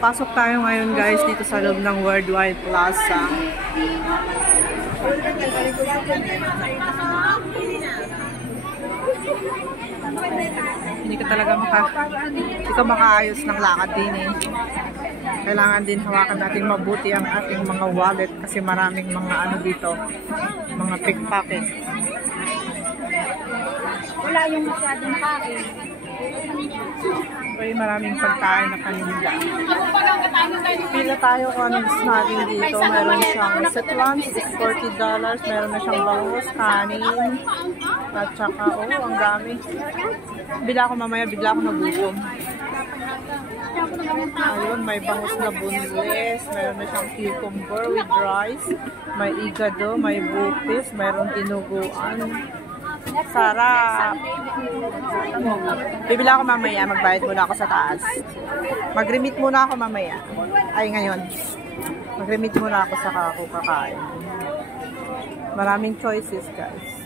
Pasok tayo ngayon guys dito sa loob ng Worldwide Plaza. Hindi ka makaayos ng lakad din eh. Kailangan din hawakan natin mabuti ang ating mga wallet kasi maraming mga ano dito, mga pickpocket. Wala yung masyadong kain. Okay, maraming pagkain na paninda. Pila tayo kung anong gusto natin dito. Meron siyang set lunch, is $40. Meron na siyang bangus, kanin, at saka, ang dami. Bigla ako nagutom. Ayun, may bangus na bunles, meron na siyang cucumber with rice, may igado, may butis, meron tinuguan. Sarap! Bibila ako mamaya, magbayad muna ako sa taas. Mag-remit muna ako mamaya. Ay, ngayon. Mag-remit muna ako sa kakain. Maraming choices, guys.